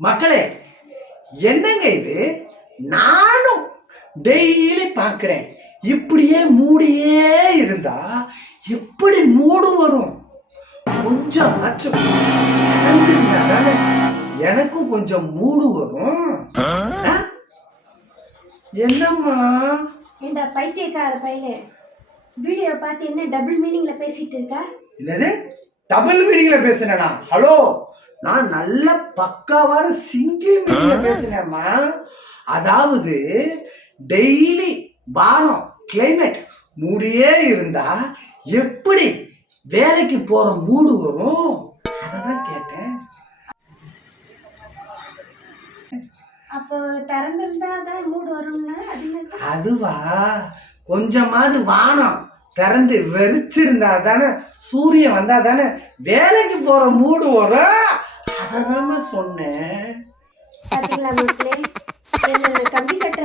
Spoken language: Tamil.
மக்களே, என்னங்க இது? நானும் டெய்லி பார்க்கிறேன். இப்படியே மூடியே இருந்தா எப்படி மூடு வரும்? கொஞ்சமாச்சும் திறந்திருந்தா தானே எனக்கும் கொஞ்சம் மூடு வரும். ஆ? என்னம்மா? ஏண்டா பைத்தியக்கார பையலே, வீடியோ பார்த்து என்ன டபுள் மீனிங்ல பேசிட்டு இருக்கா? என்னது டபுள் மீனிங்ல பேசுனேனா? ஹலோ, நான் நல்ல பக்காவான சிங்கிள் மீனிங்ல பேசுனேம்மா. அதாவது டெய்லி வானம் கிளைமேட் மூடியே இருந்தா எப்படி வேலைக்கு போற மூடு வரும்? அததான் கேட்டேன். அப்போ திறந்திருந்தா தான் மூடு வரும்னா அது என்னது? அதுவா, கொஞ்சமாவது வானம் திறந்து வெறிச்சிருந்தா தானே, சூரியன் வந்தா தானே வேலைக்கு போற மூடு வரும். அததாம்மா சொன்னேன். பாத்தீங்களா மக்களே, என்ன கம்பி கட்டுற